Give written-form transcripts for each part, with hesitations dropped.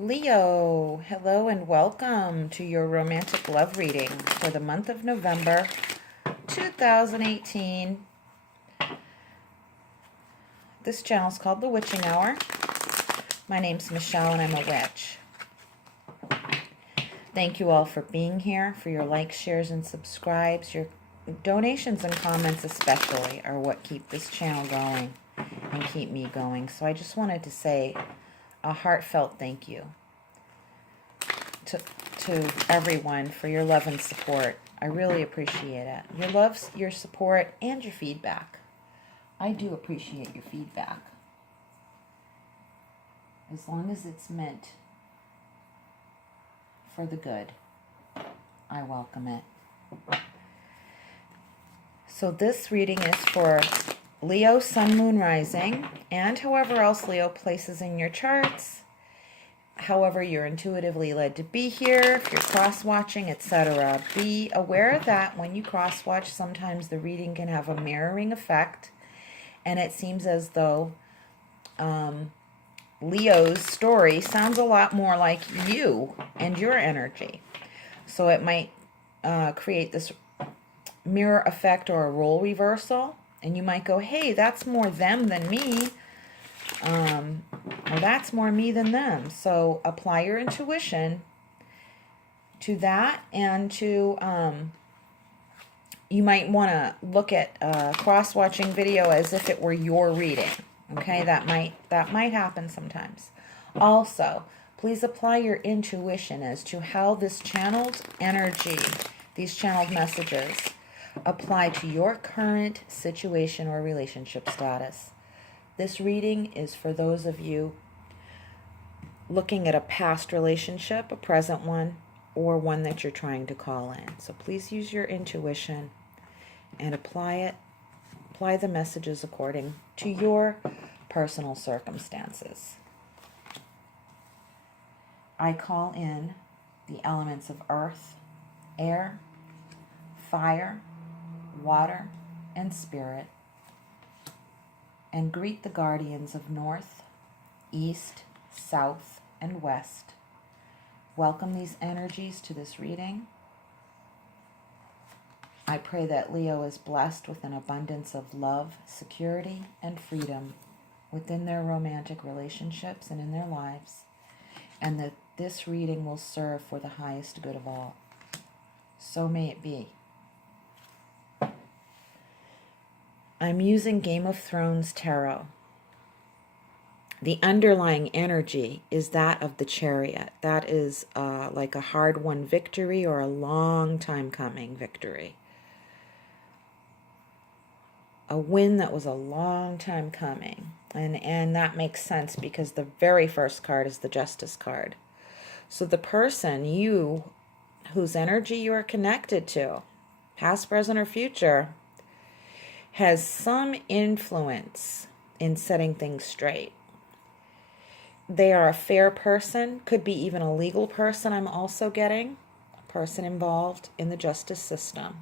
Leo, hello and welcome to your romantic love reading for the month of November 2018. This channel is called The Witching Hour. My name's Michelle and I'm a witch. Thank you all for being here, for your likes, shares, and subscribes. Your donations and comments especially are what keep this channel going and keep me going. So I just wanted to say a heartfelt thank you to everyone for your love and support. I really appreciate it. Your love, your support, and your feedback. I do appreciate your feedback. As long as it's meant for the good, I welcome it. So this reading is for Leo, Sun, Moon, Rising, and however else Leo places in your charts, however you're intuitively led to be here, if you're cross-watching, etc. Be aware that when you cross-watch, sometimes the reading can have a mirroring effect, and it seems as though Leo's story sounds a lot more like you and your energy. So it might create this mirror effect or a role reversal. And you might go, hey, that's more them than me. Or that's more me than them. So apply your intuition to that. And to, you might want to look at cross-watching video as if it were your reading. Okay, that might happen sometimes. Also, please apply your intuition as to how this channeled energy, these channeled messages, apply to your current situation or relationship status. This reading is for those of you looking at a past relationship, a present one, or one that you're trying to call in. So please use your intuition and apply the messages according to your personal circumstances. I call in the elements of earth, air, fire, water, and spirit, and greet the guardians of north, east, south, and west. Welcome these energies to this reading. I pray that Leo is blessed with an abundance of love, security, and freedom within their romantic relationships and in their lives, and that this reading will serve for the highest good of all. So may it be. I'm using Game of Thrones Tarot. The underlying energy is that of the Chariot. That is like a hard-won victory or a long time coming victory. A win that was a long time coming. And that makes sense because the very first card is the Justice card. So the person, you, whose energy you are connected to, past, present, or future, has some influence in setting things straight. They are a fair person, could be even a legal person I'm also getting, a person involved in the justice system.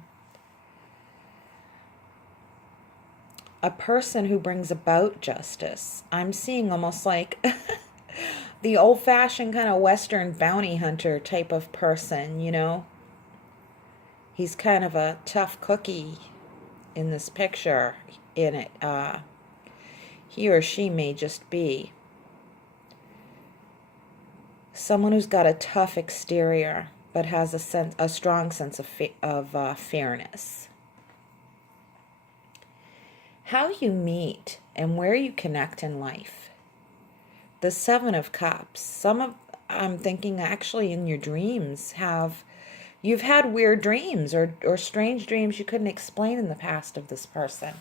A person who brings about justice. I'm seeing almost like the old-fashioned kind of Western bounty hunter type of person, you know. He's kind of a tough cookie in this picture. In it, he or she may just be someone who's got a tough exterior but has a strong sense of fairness. How you meet and where you connect in life. The Seven of Cups. I'm thinking actually in your dreams you've had weird dreams or strange dreams you couldn't explain in the past of this person,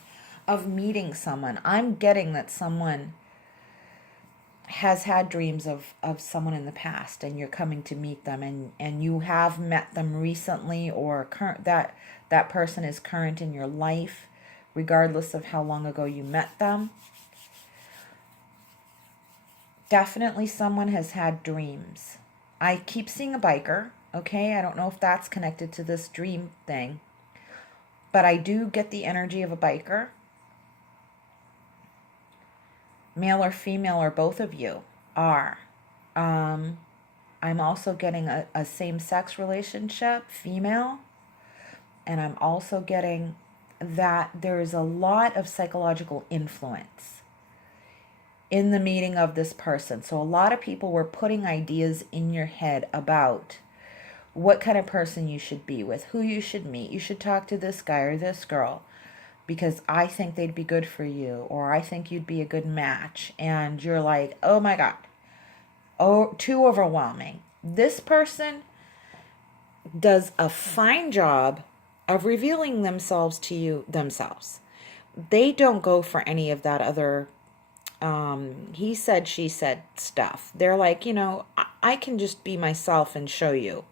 of meeting someone. I'm getting that someone has had dreams of someone in the past and you're coming to meet them and you have met them recently, or that person is current in your life regardless of how long ago you met them. Definitely someone has had dreams. I keep seeing a biker. Okay, I don't know if that's connected to this dream thing, but I do get the energy of a biker. Male or female, or both of you are I'm also getting a same-sex relationship, female. And I'm also getting that there is a lot of psychological influence in the meeting of this person. So a lot of people were putting ideas in your head about what kind of person you should be with, who you should meet. You should talk to this guy or this girl because I think they'd be good for you, or I think you'd be a good match. And you're like, oh my God, oh, too overwhelming. This person does a fine job of revealing themselves to you themselves. They don't go for any of that other he said, she said stuff. They're like, I can just be myself and show you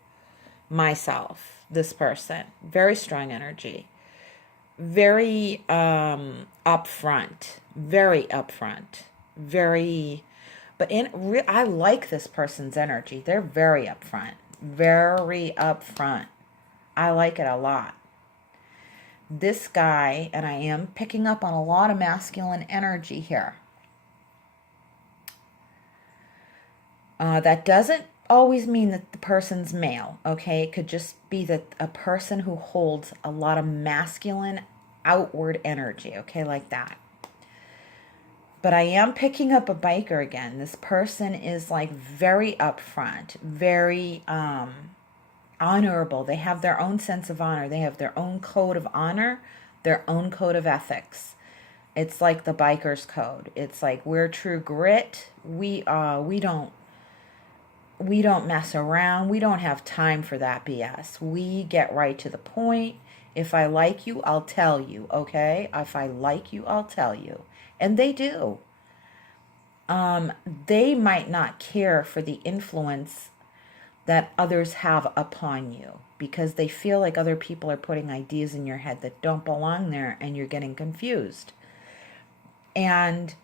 myself, this person. Very strong energy. Very upfront. Very upfront. Very, but I like this person's energy. They're very upfront. Very upfront. I like it a lot. This guy, and I am picking up on a lot of masculine energy here. That doesn't always mean that the person's male, okay? It could just be that a person who holds a lot of masculine outward energy, okay, like that. But I am picking up a biker again. This person is like very upfront, very honorable. They have their own sense of honor. They have their own code of honor, their own code of ethics. It's like the biker's code. It's like we're true grit. We don't mess around. We don't have time for that BS. We get right to the point. If I like you, I'll tell you, okay? If I like you, I'll tell you. And they do. They might not care for the influence that others have upon you because they feel like other people are putting ideas in your head that don't belong there and you're getting confused. And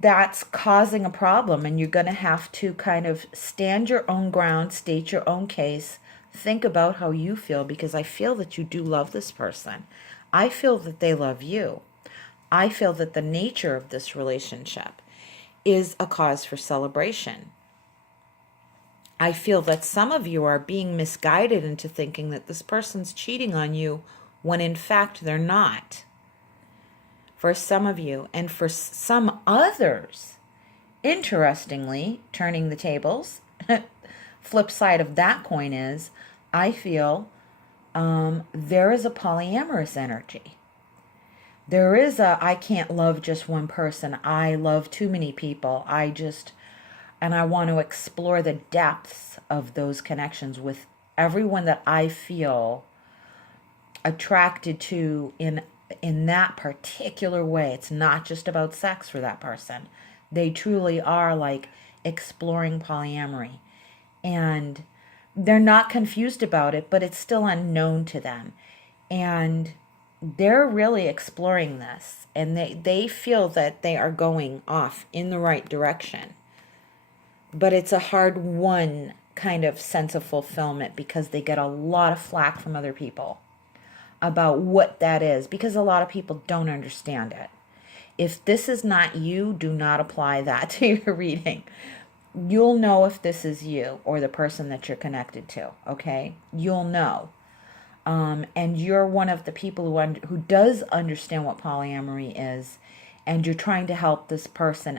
that's causing a problem, and you're going to have to kind of stand your own ground, state your own case, think about how you feel, because I feel that you do love this person. I feel that they love you. I feel that the nature of this relationship is a cause for celebration. I feel that some of you are being misguided into thinking that this person's cheating on you when in fact they're not. For some of you, and for some others, interestingly, turning the tables, flip side of that coin is, I feel there is a polyamorous energy. There is I can't love just one person. I love too many people. And I want to explore the depths of those connections with everyone that I feel attracted to in that particular way. It's not just about sex for that person. They truly are like exploring polyamory. And they're not confused about it, but it's still unknown to them. And they're really exploring this. And they feel that they are going off in the right direction. But it's a hard-won kind of sense of fulfillment because they get a lot of flack from other people about what that is, because a lot of people don't understand it. If this is not you, do not apply that to your reading. You'll know if this is you or the person that you're connected to, okay? You'll know. And you're one of the people who does understand what polyamory is, and you're trying to help this person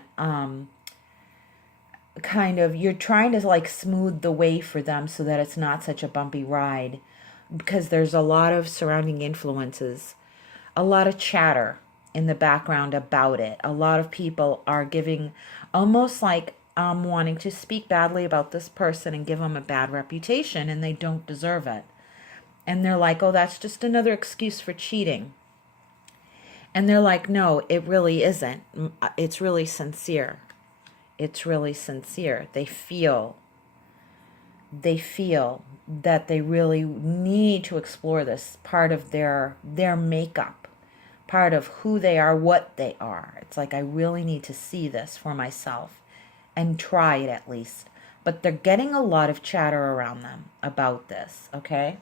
you're trying to like smooth the way for them so that it's not such a bumpy ride, because there's a lot of surrounding influences, a lot of chatter in the background about it. A lot of people are giving almost like wanting to speak badly about this person and give them a bad reputation, and they don't deserve it. And they're like, oh, that's just another excuse for cheating. And they're like, no, it really isn't. It's really sincere. It's really sincere. They feel that they really need to explore this part of their makeup, part of who they are, what they are. It's like, I really need to see this for myself and try it at least. But they're getting a lot of chatter around them about this, okay?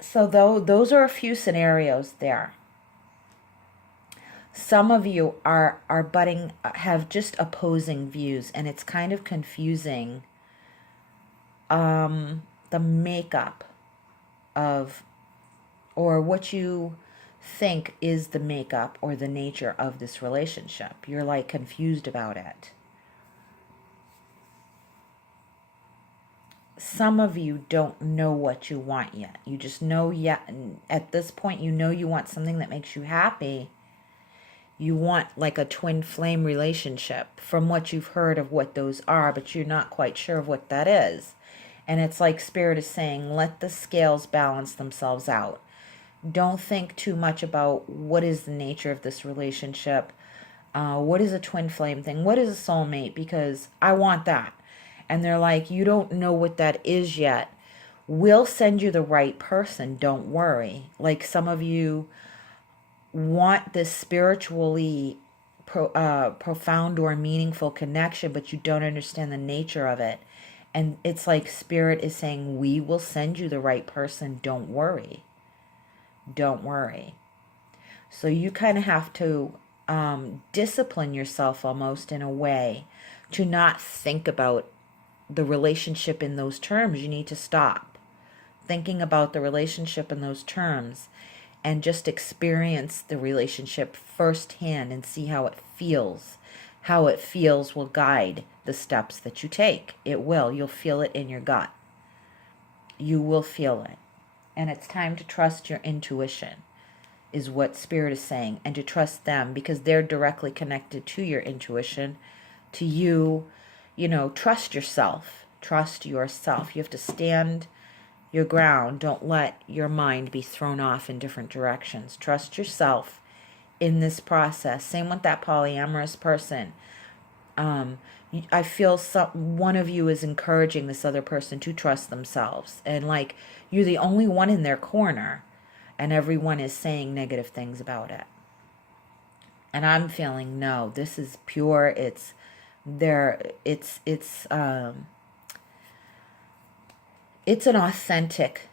So those are a few scenarios there. Some of you have just opposing views, and it's kind of confusing, the makeup of, or what you think is the makeup or the nature of this relationship. You're like confused about it. Some of you don't know what you want yet. You just know yet. At this point, you know you want something that makes you happy. You want like a twin flame relationship from what you've heard of what those are, but you're not quite sure of what that is. And it's like Spirit is saying, let the scales balance themselves out. Don't think too much about what is the nature of this relationship. What is a twin flame thing? What is a soulmate? Because I want that. And they're like, you don't know what that is yet. We'll send you the right person. Don't worry. Like some of you want this spiritually profound or meaningful connection, but you don't understand the nature of it. And it's like Spirit is saying, we will send you the right person. Don't worry. Don't worry. So you kind of have to discipline yourself almost in a way to not think about the relationship in those terms. You need to stop thinking about the relationship in those terms and just experience the relationship firsthand and see how it feels. How it feels will guide the steps that you take. It will. You'll feel it in your gut. You will feel it. And it's time to trust your intuition, is what Spirit is saying, and to trust them because they're directly connected to your intuition, to you. You know, trust yourself. Trust yourself. You have to stand your ground. Don't let your mind be thrown off in different directions. Trust yourself in this process. Same with that polyamorous person. I feel one of you is encouraging this other person to trust themselves. And like, you're the only one in their corner. And everyone is saying negative things about it. And I'm feeling, no, this is pure. It's an authentic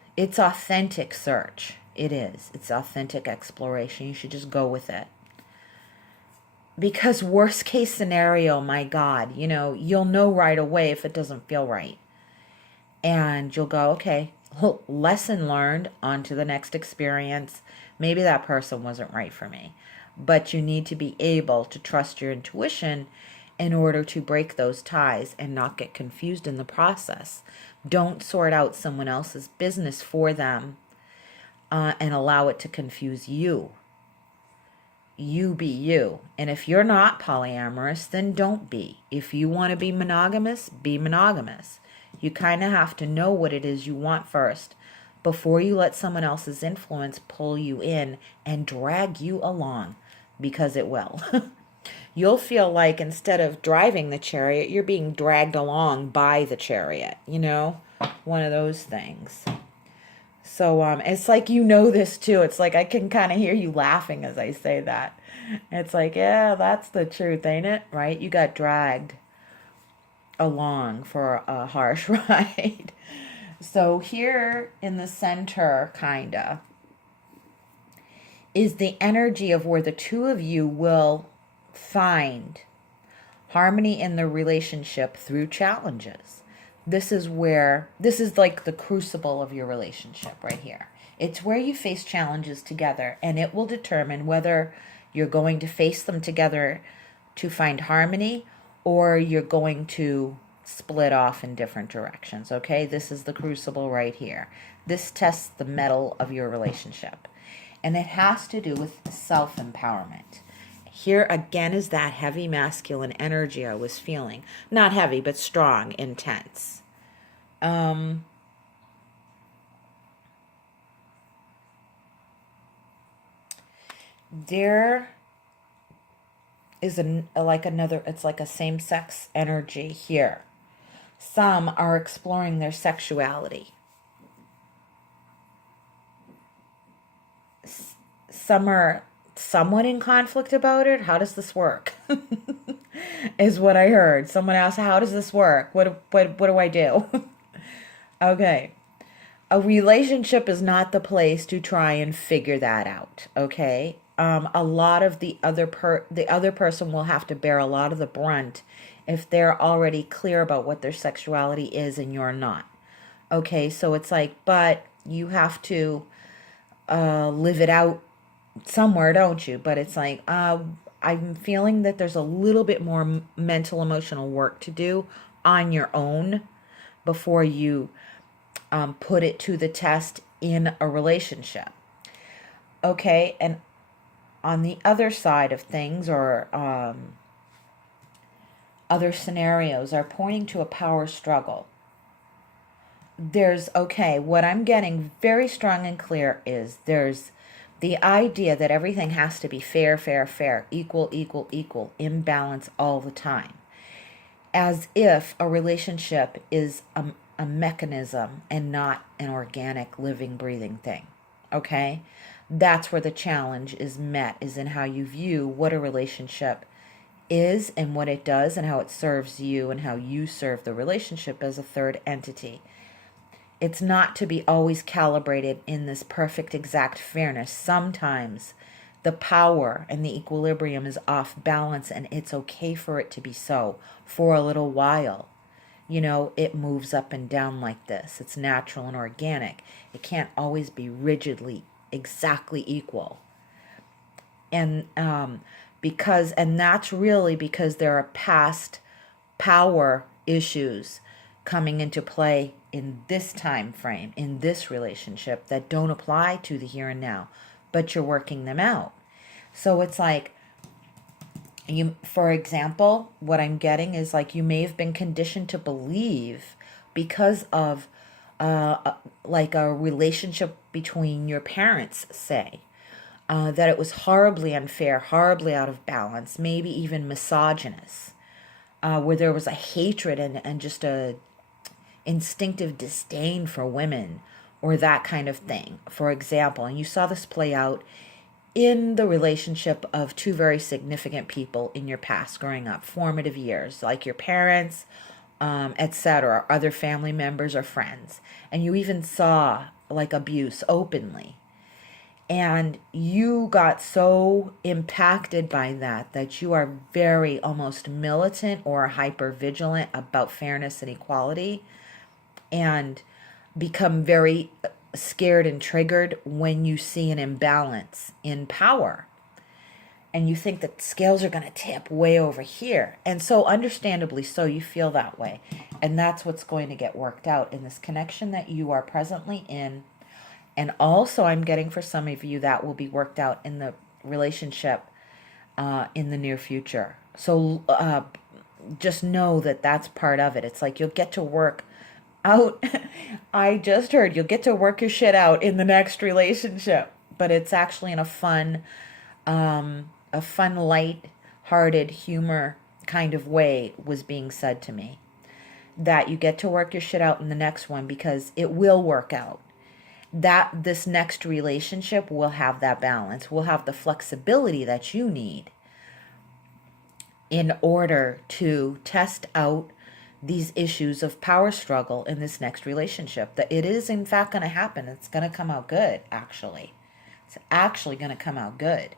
search. It is. It's authentic exploration. You should just go with it. Because worst case scenario, my God, you'll know right away if it doesn't feel right. And you'll go, okay, lesson learned, on to the next experience. Maybe that person wasn't right for me. But you need to be able to trust your intuition in order to break those ties and not get confused in the process. Don't sort out someone else's business for them and allow it to confuse you. You be you. And if you're not polyamorous, then don't be. If you want to be monogamous, be monogamous. You kind of have to know what it is you want first before you let someone else's influence pull you in and drag you along, because it will. You'll feel like instead of driving the chariot, you're being dragged along by the chariot, one of those things. So it's like this too. It's like I can kind of hear you laughing as I say that. It's like, yeah, that's the truth, ain't it? Right? You got dragged along for a harsh ride. So here in the center, kinda, is the energy of where the two of you will find harmony in the relationship through challenges. This is like the crucible of your relationship right here. It's where you face challenges together, and it will determine whether you're going to face them together to find harmony or you're going to split off in different directions, okay? This is the crucible right here. This tests the mettle of your relationship, and it has to do with self-empowerment. Here again is that heavy masculine energy I was feeling. Not heavy, but strong, intense. There is it's like a same-sex energy here. Some are exploring their sexuality. Some are somewhat in conflict about it. How does this work? Is what I heard. Someone asked, how does this work? What do I do? Okay. A relationship is not the place to try and figure that out, okay? a lot of the other person will have to bear a lot of the brunt if they're already clear about what their sexuality is and you're not. Okay, so it's like, but you have to live it out somewhere, don't you? But it's like, I'm feeling that there's a little bit more mental, emotional work to do on your own before you put it to the test in a relationship. Okay, and on the other side of things, or other scenarios, are pointing to a power struggle. Okay, what I'm getting very strong and clear is there's the idea that everything has to be fair, fair, fair, equal, equal, equal, in balance all the time. As if a relationship is a mechanism and not an organic, living, breathing thing. Okay? That's where the challenge is met, is in how you view what a relationship is and what it does and how it serves you and how you serve the relationship as a third entity. It's not to be always calibrated in this perfect exact fairness. Sometimes the power and the equilibrium is off balance, and it's okay for it to be so for a little while. You know, it moves up and down like this. It's natural and organic. It can't always be rigidly exactly equal. And that's really because there are past power issues coming into play in this time frame, in this relationship, that don't apply to the here and now, but you're working them out. So it's like, for example, what I'm getting is like, you may have been conditioned to believe, because of like a relationship between your parents, say, that it was horribly unfair, horribly out of balance, maybe even misogynist, where there was a hatred and just a instinctive disdain for women, or that kind of thing, for example. And you saw this play out in the relationship of two very significant people in your past growing up, formative years, like your parents, etc., other family members or friends. And you even saw like abuse openly. And you got so impacted by that you are very almost militant or hyper vigilant about fairness and equality, and become very scared and triggered when you see an imbalance in power. And you think that scales are going to tip way over here. And so understandably so, you feel that way. And that's what's going to get worked out in this connection that you are presently in. And also I'm getting, for some of you, that will be worked out in the relationship in the near future. So just know that that's part of it. It's like you'll get to work out. I just heard you'll get to work your shit out in the next relationship, but it's actually in a fun, light-hearted humor kind of way was being said to me, that you get to work your shit out in the next one because it will work out. That this next relationship will have that balance, will have the flexibility that you need in order to test out these issues of power struggle in this next relationship. That it is in fact going to happen. It's going to come out good, actually. It's actually going to come out good.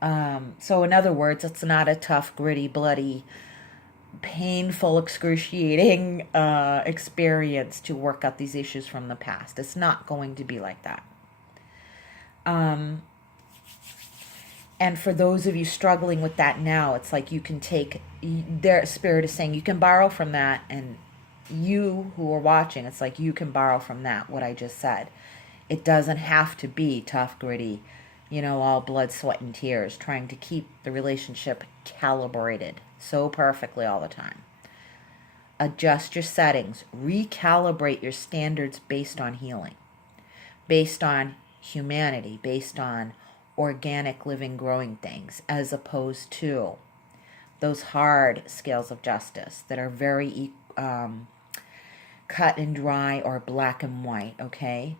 So in other words, it's not a tough, gritty, bloody, painful, excruciating experience to work out these issues from the past. It's not going to be like that. And for those of you struggling with that now, it's like you can take, their spirit is saying you can borrow from that. And you who are watching, it's like you can borrow from that, what I just said. It doesn't have to be tough, gritty, all blood, sweat, and tears, trying to keep the relationship calibrated so perfectly all the time. Adjust your settings. Recalibrate your standards based on healing, based on humanity, based on organic, living, growing things, as opposed to those hard scales of justice that are very cut and dry or black and white, okay?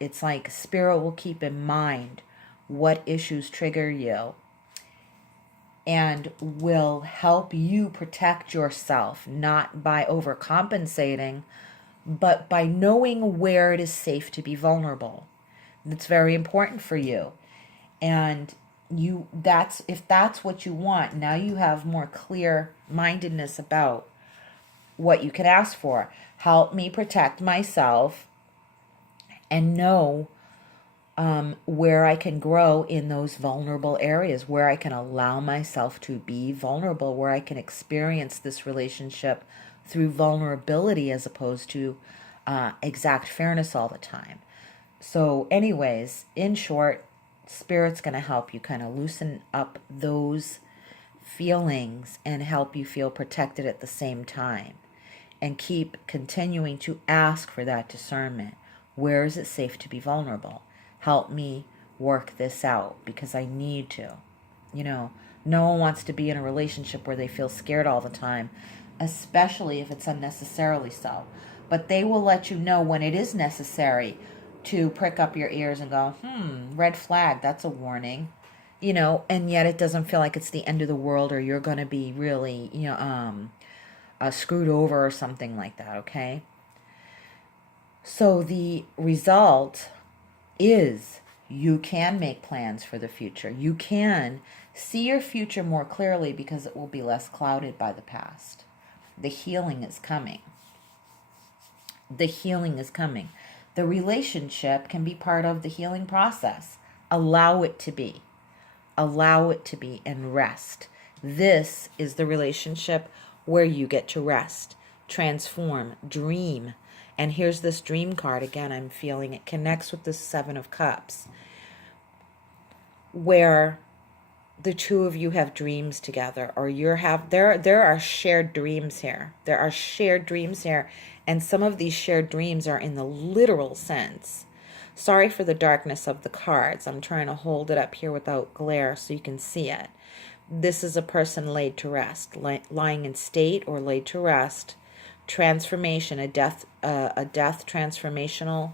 It's like Spirit will keep in mind what issues trigger you and will help you protect yourself, not by overcompensating, but by knowing where it is safe to be vulnerable. It's very important for you. And if that's what you want, now you have more clear mindedness about what you can ask for. Help me protect myself and know where I can grow in those vulnerable areas, where I can allow myself to be vulnerable, where I can experience this relationship through vulnerability as opposed to exact fairness all the time. So anyways, in short, Spirit's going to help you kind of loosen up those feelings and help you feel protected at the same time. And keep continuing to ask for that discernment. Where is it safe to be vulnerable? Help me work this out because I need to. No one wants to be in a relationship where they feel scared all the time, especially if it's unnecessarily so. But they will let you know when it is necessary to prick up your ears and go, red flag, that's a warning. And yet it doesn't feel like it's the end of the world or you're going to be really, screwed over or something like that, okay? So the result is you can make plans for the future. You can see your future more clearly because it will be less clouded by the past. The healing is coming. The healing is coming. The relationship can be part of the healing process. Allow it to be. Allow it to be and rest. This is the relationship where you get to rest, transform, dream. And here's this dream card again. I'm feeling it connects with the Seven of Cups, where the two of you have dreams together, or there are shared dreams here. There are shared dreams here, and some of these shared dreams are in the literal sense. Sorry for the darkness of the cards. I'm trying to hold it up here without glare so you can see it. This is a person laid to rest, lying in state or laid to rest. Transformation, a death transformational,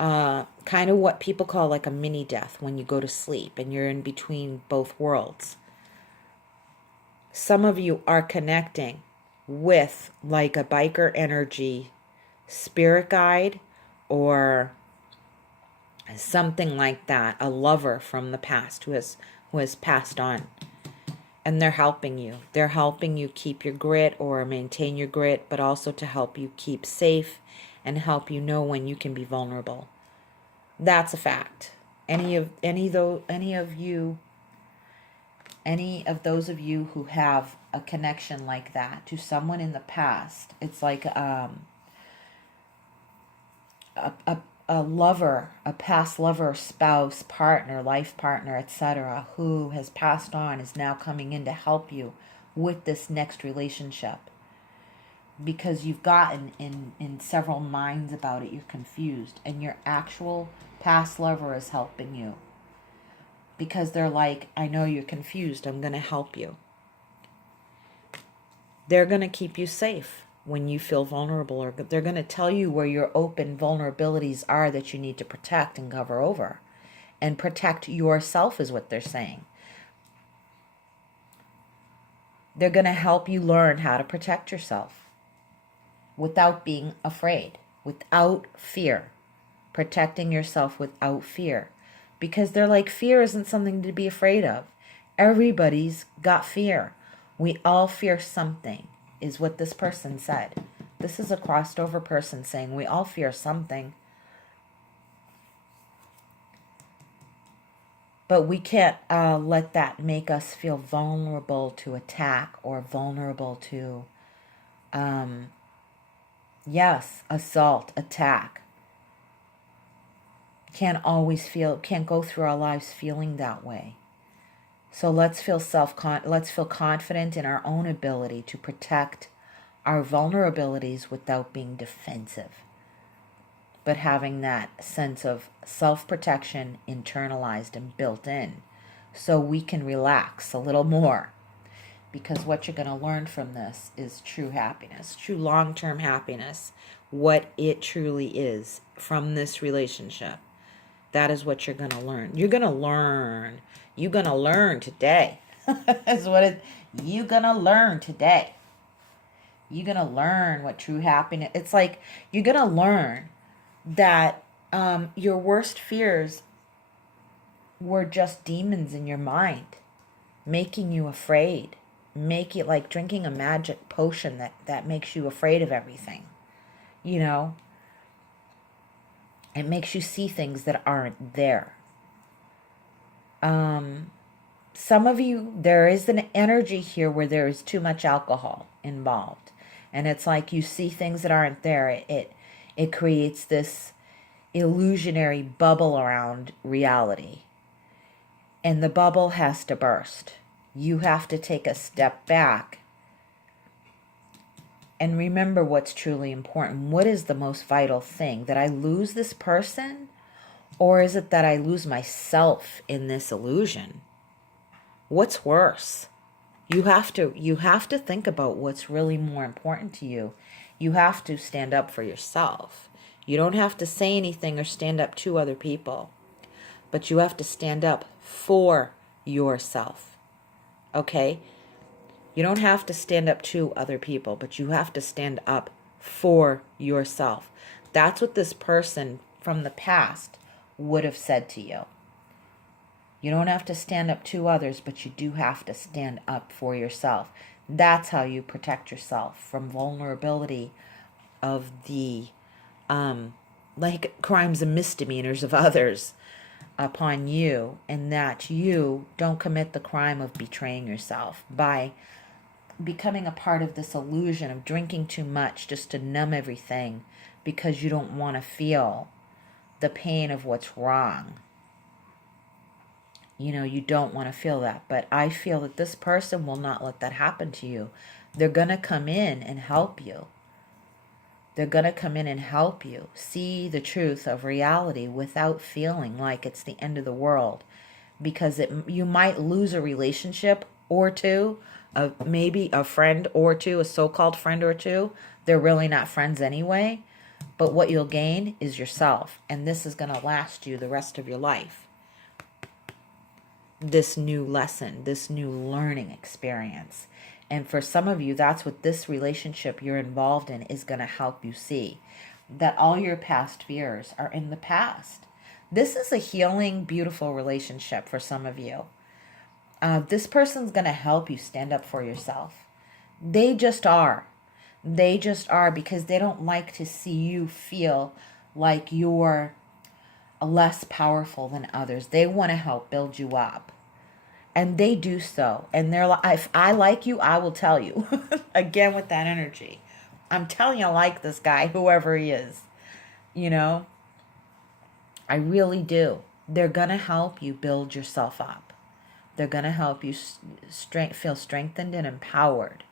kind of what people call like a mini death when you go to sleep and you're in between both worlds. Some of you are connecting with like a biker energy spirit guide or something like that, a lover from the past who has passed on. And they're helping you. They're helping you keep your grit or maintain your grit, but also to help you keep safe and help you know when you can be vulnerable. That's a fact. Any of those of you who have a connection like that to someone in the past, it's like a lover, a past lover, spouse, partner, life partner, etc., who has passed on is now coming in to help you with this next relationship. Because you've gotten in several minds about it, you're confused, and your actual past lover is helping you. Because they're like, I know you're confused, I'm going to help you. They're going to keep you safe when you feel vulnerable, or they're going to tell you where your open vulnerabilities are that you need to protect and cover over. And protect yourself is what they're saying. They're going to help you learn how to protect yourself without being afraid, without fear. Protecting yourself without fear. Because they're like, fear isn't something to be afraid of. Everybody's got fear. We all fear something, is what this person said. This is a crossed over person saying we all fear something. But we can't let that make us feel vulnerable to attack or vulnerable to, assault, attack. Can't go through our lives feeling that way. So let's feel confident in our own ability to protect our vulnerabilities without being defensive, but having that sense of self-protection internalized and built in, so we can relax a little more. Because what you're going to learn from this is true happiness, true long-term happiness, what it truly is from this relationship. That is what you're going to learn. You're going to learn. You're going to learn today. That's what you're going to learn today. You're going to learn what true happiness. It's like you're going to learn that your worst fears were just demons in your mind, making you afraid. Make it like drinking a magic potion that makes you afraid of everything. You know, it makes you see things that aren't there. Some of you, there is an energy here where there is too much alcohol involved. And it's like you see things that aren't there. It creates this illusionary bubble around reality. And the bubble has to burst. You have to take a step back and remember what's truly important. What is the most vital thing? That I lose this person? Or is it that I lose myself in this illusion? What's worse? You have to think about what's really more important to you. You have to stand up for yourself. You don't have to say anything or stand up to other people, but you have to stand up for yourself. Okay? You don't have to stand up to other people, but you have to stand up for yourself. That's what this person from the past would have said to you. You don't have to stand up to others, but you do have to stand up for yourself. That's how you protect yourself from vulnerability of the like crimes and misdemeanors of others upon you, and that you don't commit the crime of betraying yourself by becoming a part of this illusion of drinking too much just to numb everything because you don't want to feel the pain of what's wrong. You know, you don't want to feel that. But I feel that this person will not let that happen to you. They're going to come in and help you. They're going to come in and help you see the truth of reality without feeling like it's the end of the world. Because you might lose a relationship or two, maybe a friend or two, a so-called friend or two. They're really not friends anyway. But what you'll gain is yourself. And this is going to last you the rest of your life. This new lesson, this new learning experience. And for some of you, that's what this relationship you're involved in is going to help you see. That all your past fears are in the past. This is a healing, beautiful relationship for some of you. This person's going to help you stand up for yourself. They just are. They just are, because they don't like to see you feel like you're less powerful than others. They want to help build you up. And they do so. And they're like, if I like you, I will tell you. Again, with that energy. I'm telling you, I like this guy, whoever he is. You know? I really do. They're going to help you build yourself up. They're going to help you feel strengthened and empowered.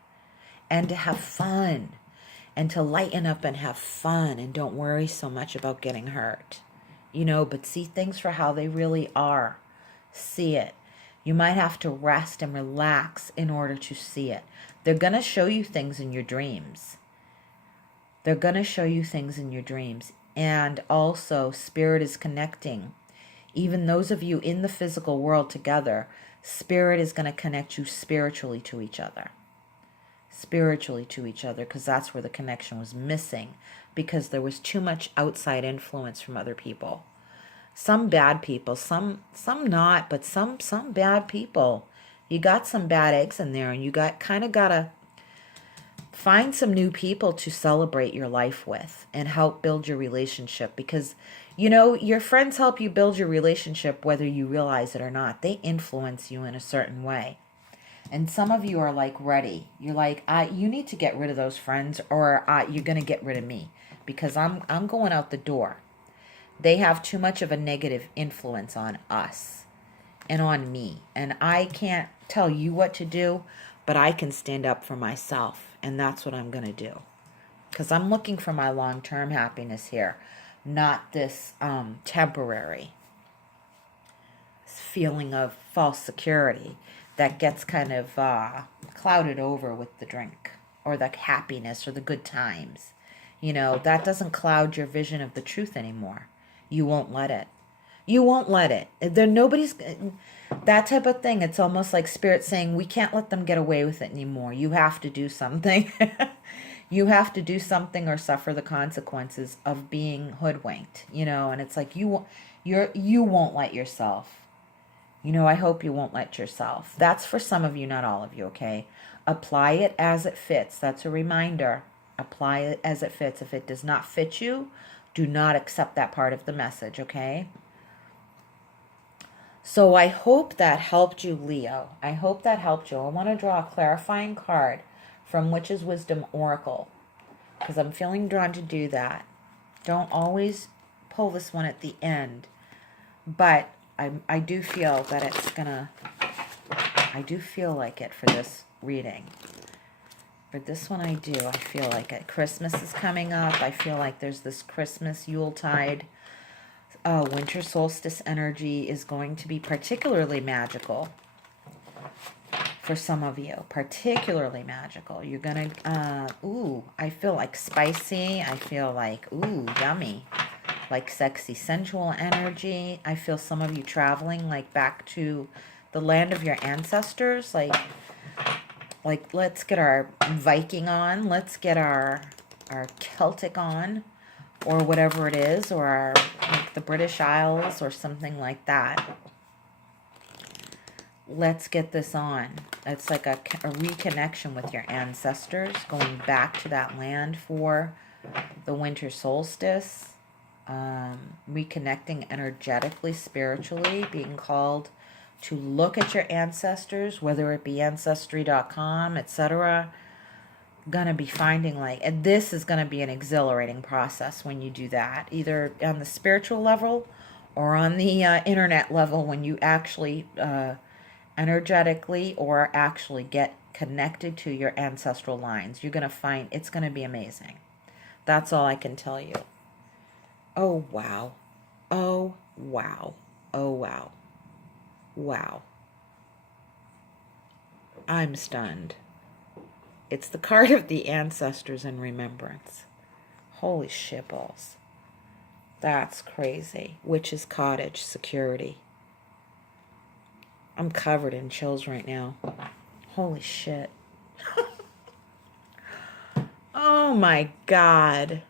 And to have fun. And to lighten up and have fun. And don't worry so much about getting hurt. You know, but see things for how they really are. See it. You might have to rest and relax in order to see it. They're going to show you things in your dreams. They're going to show you things in your dreams. And also, Spirit is connecting. Even those of you in the physical world together, Spirit is going to connect you spiritually to each other. Spiritually to each other, because that's where the connection was missing. Because there was too much outside influence from other people. Some bad people, some not, but some bad people. You got some bad eggs in there, and you kind of gotta find some new people to celebrate your life with and help build your relationship. Because, you know, your friends help you build your relationship whether you realize it or not. They influence you in a certain way. And some of you are like ready. You're like, you need to get rid of those friends, or you're gonna get rid of me because I'm going out the door. They have too much of a negative influence on us and on me. And I can't tell you what to do, but I can stand up for myself. And that's what I'm going to do. Because I'm looking for my long-term happiness here, not this temporary feeling of false security that gets kind of clouded over with the drink or the happiness or the good times. You know, that doesn't cloud your vision of the truth anymore. You won't let it. You won't let it. Nobody's that type of thing. It's almost like Spirit saying, we can't let them get away with it anymore. You have to do something. You have to do something or suffer the consequences of being hoodwinked, you know. And it's like you won't let yourself You know, I hope you won't let yourself. That's for some of you, not all of you, okay? Apply it as it fits. That's a reminder. Apply it as it fits. If it does not fit you, do not accept that part of the message, okay? So I hope that helped you, Leo. I hope that helped you. I want to draw a clarifying card from Witch's Wisdom Oracle, because I'm feeling drawn to do that. Don't always pull this one at the end, but I do feel that it's gonna, I do feel like it for this reading. For this one I do. I feel like it. Christmas is coming up. I feel like there's this Christmas Yuletide winter solstice energy is going to be particularly magical for some of you. Particularly magical. You're gonna, ooh, I feel like spicy. I feel like, ooh, yummy. Like sexy, sensual energy. I feel some of you traveling like back to the land of your ancestors. Like let's get our Viking on. Let's get our Celtic on. Or whatever it is. Or our, like the British Isles or something like that. Let's get this on. It's like a reconnection with your ancestors. Going back to that land for the winter solstice. Reconnecting energetically, spiritually, being called to look at your ancestors, whether it be Ancestry.com, etc. Gonna be finding like, and this is gonna be an exhilarating process when you do that, either on the spiritual level or on the internet level, when you actually energetically or actually get connected to your ancestral lines. You're gonna find it's gonna be amazing. That's all I can tell you. Oh, wow. Oh, wow. Oh, wow. Wow. I'm stunned. It's the card of the ancestors in remembrance. Holy shitballs. That's crazy. Witch's Cottage security. I'm covered in chills right now. Holy shit. Oh my God.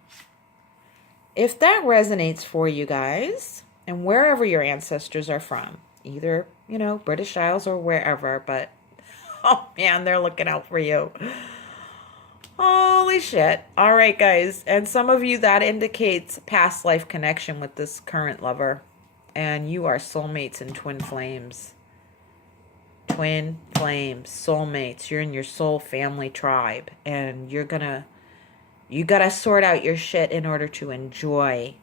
If that resonates for you guys, and wherever your ancestors are from, either, you know, British Isles or wherever, but, oh man, they're looking out for you. Holy shit. All right, guys. And some of you, that indicates past life connection with this current lover. And you are soulmates and twin flames. Twin flames, soulmates. You're in your soul family tribe. And you're gonna... You gotta sort out your shit in order to enjoy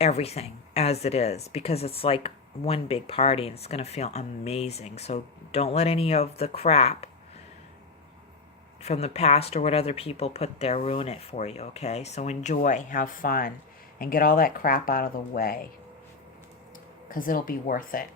everything as it is. Because it's like one big party and it's gonna feel amazing. So don't let any of the crap from the past or what other people put there ruin it for you, okay? So enjoy, have fun, and get all that crap out of the way. Because it'll be worth it.